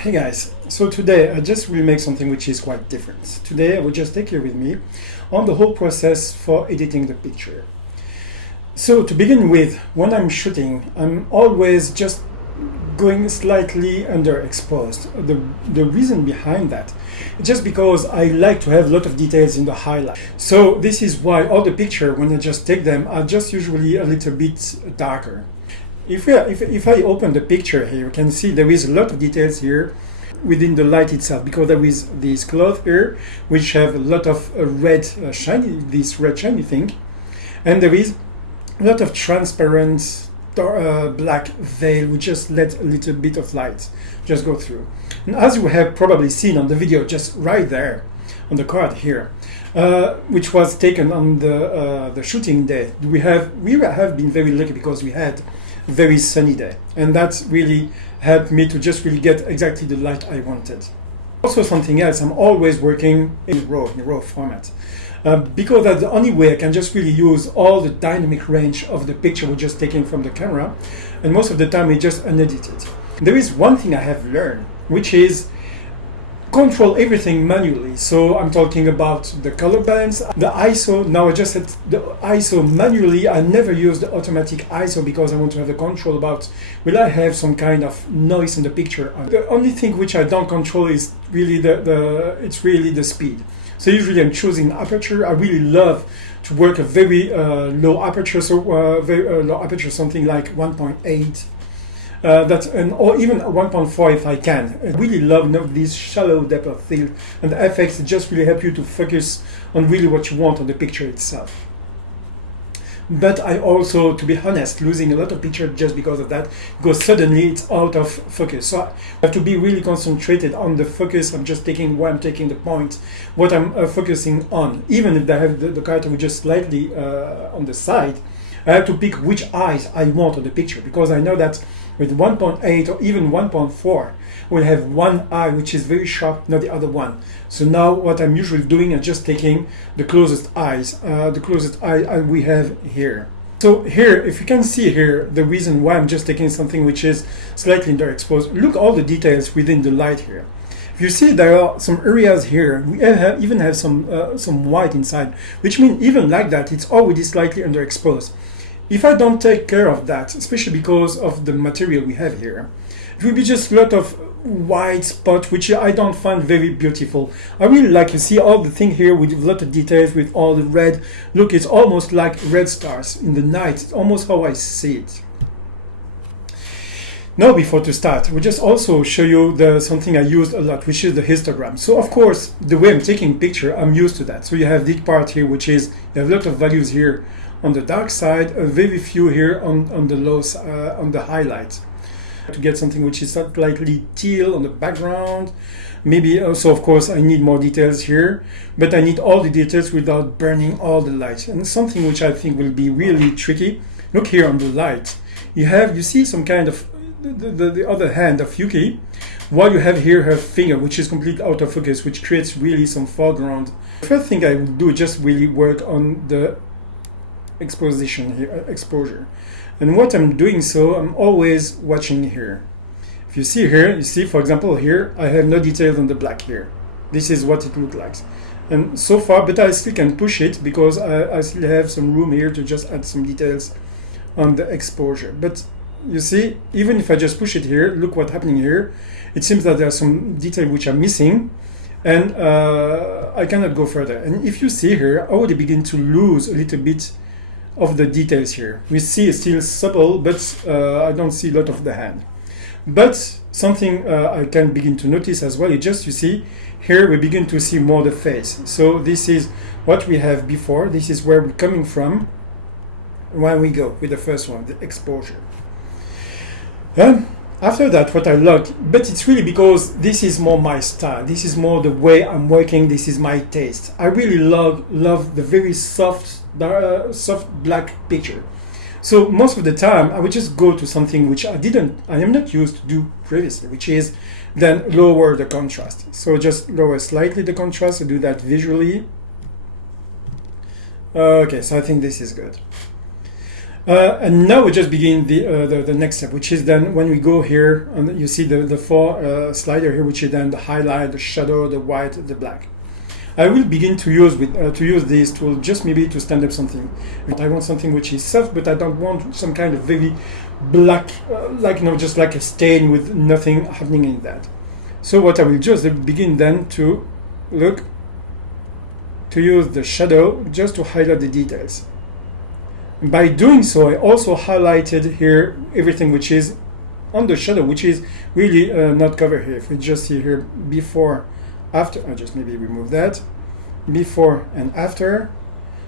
Hey guys, so today I just will make something which is quite different. Today I will just take you with me on the whole process for editing the picture. So to begin with, when I'm shooting, I'm always just going slightly underexposed. The reason behind that is just because I like to have a lot of details in the highlight. So this is why all the picture, when I just take them, are just usually a little bit darker. If I open the picture here, you can see there is a lot of details here within the light itself, because there is this cloth here which have a lot of red shiny thing, and there is a lot of transparent black veil which just let a little bit of light just go through. And as you have probably seen on the video just right there on the card here, which was taken on the shooting day, we have been very lucky because we had a very sunny day, and that really helped me to just really get exactly the light I wanted. Also something else, I'm always working in raw format. Because that's the only way I can just really use all the dynamic range of the picture we're just taking from the camera, and most of the time it's just unedited. There is one thing I have learned, which is control everything manually. So I'm talking about the color balance, the ISO. Now I just set the ISO manually. I never use the automatic ISO because I want to have the control about will I have some kind of noise in the picture. The only thing which I don't control is really the speed. So usually I'm choosing aperture. I really love to work a very low aperture, so very low aperture, something like 1.8. Or even 1.4 if I can. I really love this shallow depth of field, and the effects just really help you to focus on really what you want on the picture itself. But I also, to be honest, losing a lot of picture just because of that, because suddenly it's out of focus. So I have to be really concentrated on the focus. I'm just taking where I'm taking the point, what I'm focusing on. Even if I have the character just slightly on the side, I have to pick which eyes I want on the picture, because I know that with 1.8 or even 1.4, we'll have one eye which is very sharp, not the other one. So now what I'm usually doing is just taking the closest eyes, we have here. So here, if you can see here, the reason why I'm just taking something which is slightly underexposed, look all the details within the light here. If you see there are some areas here, we even have some white inside, which means even like that, it's already slightly underexposed. If I don't take care of that, especially because of the material we have here, it will be just a lot of white spot, which I don't find very beautiful. I really like, you see all the thing here with a lot of details, with all the red. Look, it's almost like red stars in the night. It's almost how I see it. Now, before to start, we just also show you something I used a lot, which is the histogram. So of course, the way I'm taking picture, I'm used to that. So you have this part here, which is, you have a lot of values here on the dark side, very few here on the low on the highlight, to get something which is slightly teal on the background. Maybe also, of course, I need more details here, but I need all the details without burning all the light. And something which I think will be really tricky. Look here on the light. You see some kind of the other hand of Yuu Ki, while you have here her finger, which is completely out of focus, which creates really some foreground. The first thing I would do is just really work on the exposure. And what I'm doing, so I'm always watching here. If you see here, you see, for example, here I have no details on the black here. This is what it looks like. And so far, but I still can push it because I still have some room here to just add some details on the exposure. But you see, even if I just push it here, look what's happening here. It seems that there are some details which are missing, and I cannot go further. And if you see here, I already begin to lose a little bit of the details here. We see it's still subtle, but I don't see a lot of the hand. But something I can begin to notice as well is just, you see, here we begin to see more the face. So this is what we have before. This is where we're coming from when we go with the first one, the exposure. After that, what I love, but it's really because this is more my style. This is more the way I'm working. This is my taste. I really love the very soft black picture. So most of the time, I would just go to something which I am not used to do previously, which is then lower the contrast. So just lower slightly the contrast. I do that visually. Okay, so I think this is good. And now we just begin the next step, which is then when we go here, and you see the four slider here, which is then the highlight, the shadow, the white, the black. I will begin to use this tool just maybe to stand up something. I want something which is soft, but I don't want some kind of very black, just like a stain with nothing happening in that. So what I will just begin then to use the shadow just to highlight the details. By doing so, I also highlighted here everything which is on the shadow, which is really not covered here. If we just see here before, after, I'll just maybe remove that, before and after.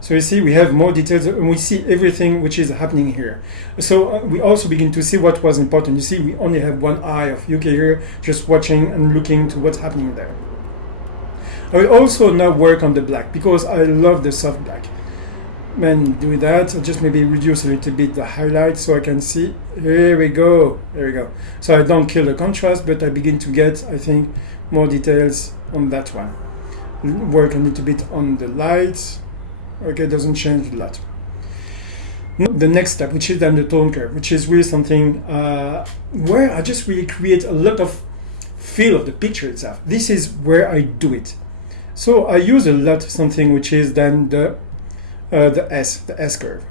So you see we have more details and we see everything which is happening here. So we also begin to see what was important. You see we only have one eye of Yuu Ki here, just watching and looking to what's happening there. I will also now work on the black because I love the soft black. And do that, I'll just maybe reduce a little bit the highlight so I can see. Here we go. There we go. So I don't kill the contrast, but I begin to get, I think, more details on that one. Work a little bit on the light. Okay, doesn't change a lot. Now, the next step, which is then the tone curve, which is really something where I just really create a lot of feel of the picture itself. This is where I do it. So I use a lot something which is then the S curve.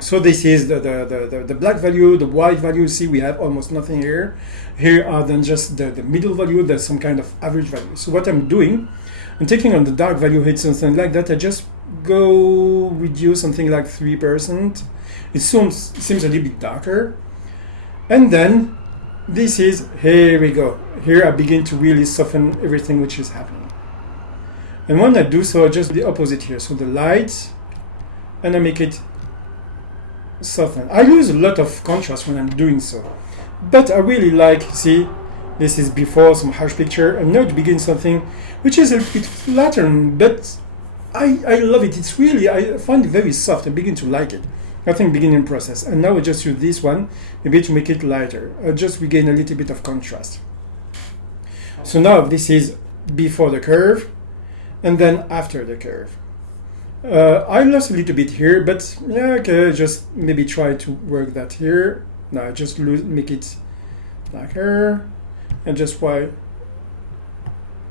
So this is the black value, the white value. See, we have almost nothing here. Here are then just the middle value. There's some kind of average value. So what I'm doing, I'm taking on the dark value hit something like that. I just go reduce something like 3%. It seems a little bit darker. And then this is, here we go. Here I begin to really soften everything which is happening. And when I do so, I just do the opposite here. So the light, and I make it soften. I lose a lot of contrast when I'm doing so. But I really like, see, this is before some harsh picture, and now to begin something which is a bit flatter, but I love it. It's really, I find it very soft. I begin to like it. I think beginning process. And now I just use this one, maybe to make it lighter. I just regain a little bit of contrast. So now this is before the curve, and then after the curve. I lost a little bit here, but yeah, okay, just maybe try to work that here. No, just make it darker, and just why.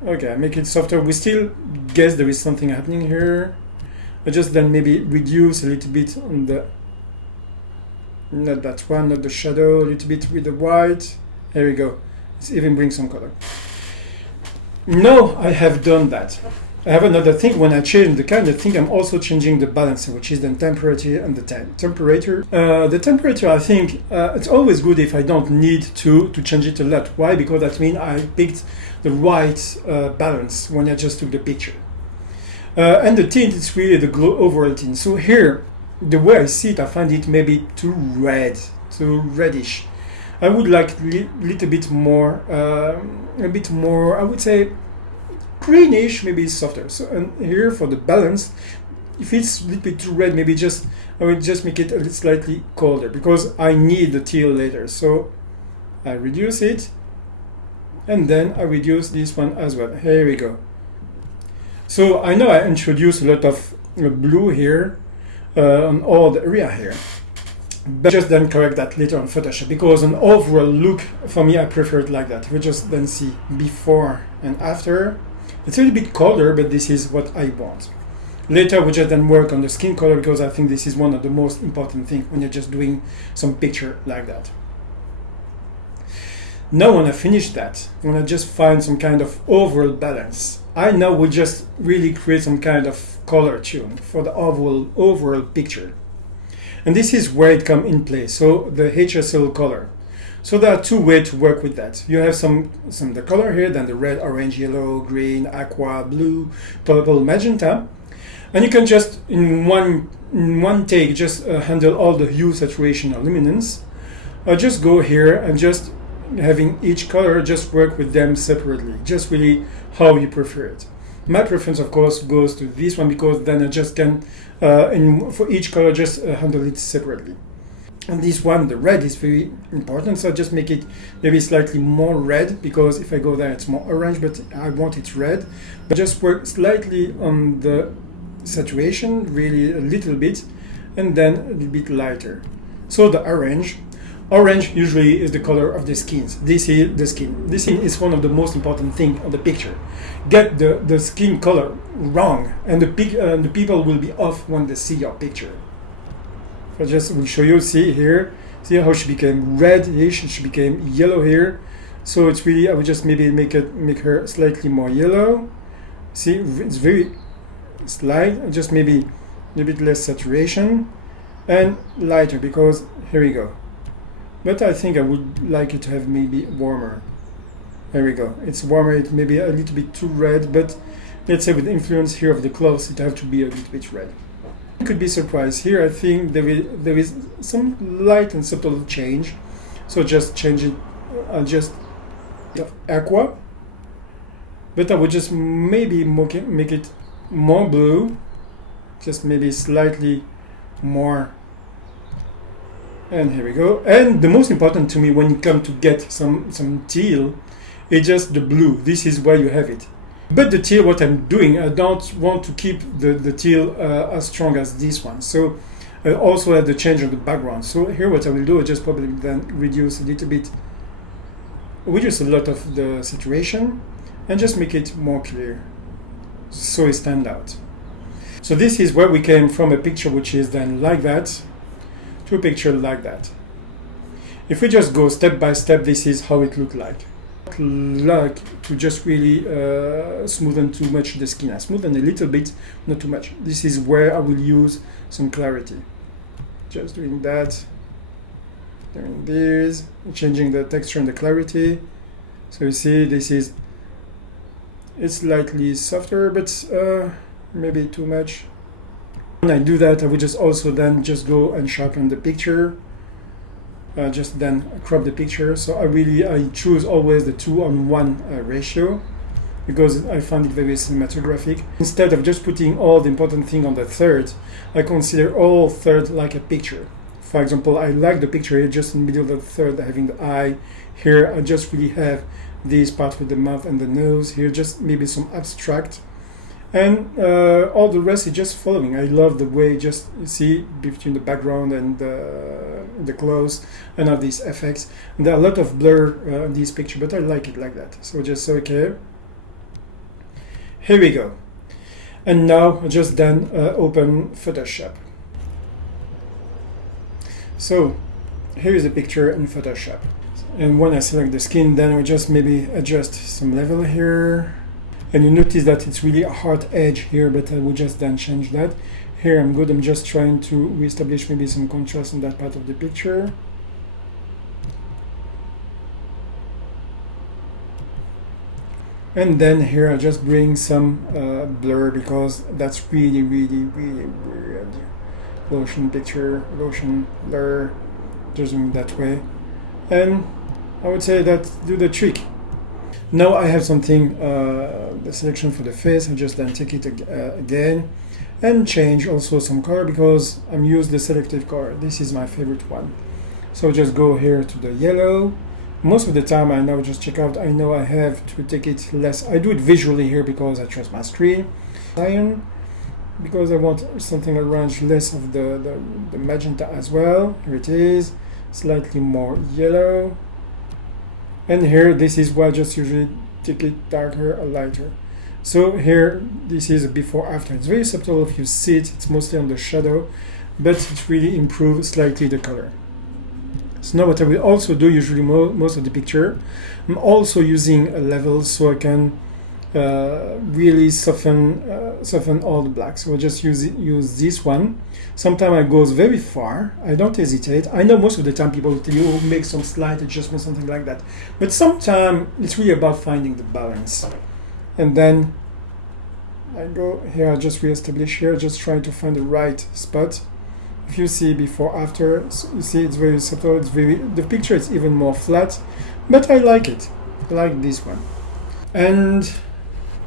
Okay, make it softer. We still guess there is something happening here. I just then maybe reduce a little bit on the, not that one, not the shadow, a little bit with the white. There we go. Let's even bring some color. Now I have done that. I have another thing. When I change the kind of thing, I'm also changing the balance, which is the temperature and the temperature. The temperature, I think, it's always good if I don't need to change it a lot. Why? Because that means I picked the right balance when I just took the picture. And the tint is really the overall tint. So here, the way I see it, I find it maybe too red, too reddish. I would like a little bit more, I would say, greenish, maybe softer. So and here for the balance, if it's a little bit too red, maybe I will just make it a little slightly colder because I need the teal later. So I reduce it, and then I reduce this one as well. Here we go. So I know I introduced a lot of blue here on all the area here, but just then correct that later on Photoshop because an overall look for me I prefer it like that. We just then see before and after. It's a little bit colder, but this is what I want. Later we just then work on the skin color because I think this is one of the most important things when you're just doing some picture like that. Now when I finish that, when I just find some kind of overall balance, I now will just really create some kind of color tune for the overall picture. And this is where it comes in play. So the HSL color. So there are two ways to work with that. You have some the color here, then the red, orange, yellow, green, aqua, blue, purple, magenta. And you can just in one take just handle all the hue, saturation, or luminance. Or just go here and just having each color just work with them separately, just really how you prefer it. My preference, of course, goes to this one because then I just can, for each color, just handle it separately. And this one, the red, is very important, so I just make it maybe slightly more red because if I go there, it's more orange, but I want it red. But just work slightly on the saturation, really a little bit, and then a little bit lighter. So the orange usually is the color of the skins. This is the skin. This is one of the most important things on the picture. Get the skin color wrong, and the people will be off when they see your picture. I just will show you. See here, see how she became reddish. She became yellow here. So it's really, I would just maybe make her slightly more yellow. See, it's very slight. Just maybe a bit less saturation and lighter, because here we go. But I think I would like it to have maybe warmer. There we go. It's warmer. It may be a little bit too red, but let's say with the influence here of the clothes, it have to be a little bit red. You could be surprised here. I think there is some light and subtle change. So just change it. I'll just aqua. But I would just maybe make it more blue. Just maybe slightly more. And here we go. And the most important to me when you come to get some teal, it's just the blue. This is where you have it. But the teal, what I'm doing, I don't want to keep the teal as strong as this one. So I also have the change of the background. So here what I will do is just probably then reduce a little bit, reduce a lot of the saturation and just make it more clear so it stands out. So this is where we came from a picture which is then like that to a picture like that. If we just go step by step, this is how it looked like. Like to just really smoothen too much the skin. I smoothen a little bit, not too much. This is where I will use some clarity. Just doing that, doing this, changing the texture and the clarity. So you see, this is, it's slightly softer, but maybe too much. When I do that, I would just also then just go and sharpen the picture. Just then crop the picture. So I choose always the 2:1 ratio because I find it very cinematographic. Instead of just putting all the important thing on the third, I consider all third like a picture. For example, I like the picture here just in the middle of the third, having the eye. Here I just really have this part with the mouth and the nose. Here just maybe some abstract. And all the rest is just following. I love the way just you see between the background and the clothes and all these effects. And there are a lot of blur in this picture, but I like it like that. So just okay. Here we go. And now I just then open Photoshop. So here is a picture in Photoshop. And when I select the skin, then I just maybe adjust some level here. And you notice that it's really a hard edge here, but I will just then change that. Here I'm good, I'm just trying to reestablish maybe some contrast on that part of the picture. And then here I just bring some blur because that's really weird. Lotion picture, lotion blur, just doing that way. And I would say that do the trick. Now I have something, the selection for the face. I just then take it again and change also some color because I'm used the selective color. This is my favorite one. So just go here to the yellow. Most of the time I now just check out, I know I have to take it less. I do it visually here because I trust my screen. Cyan, because I want something around less of the magenta as well. Here it is, slightly more yellow. And here, this is why I just usually take it darker or lighter. So here, this is a before after. It's very subtle if you see it. It's mostly on the shadow, but it really improves slightly the color. So now what I will also do, usually most of the picture, I'm also using a level so I can really soften all the black. So I just use this one. Sometimes I goes very far. I don't hesitate. I know most of the time people will tell you, oh, make some slight adjustment, something like that. But sometimes it's really about finding the balance. And then I go here, I just reestablish here, just trying to find the right spot. If you see before after, you see it's very subtle. The picture is even more flat, but I like it. I like this one. And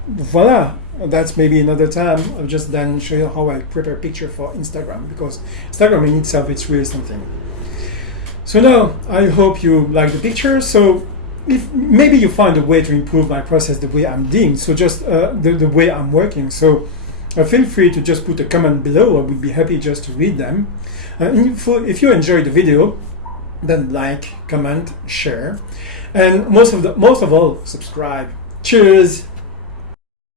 voila, that's maybe another time. I'll just then show you how I prepare a picture for Instagram, because Instagram in itself, it's really something. So now I hope you like the picture. So if maybe you find a way to improve my process, the way I'm doing, so just the way I'm working. So feel free to just put a comment below. I would be happy just to read them. If you enjoyed the video, then like, comment, share, and most of all, subscribe. Cheers!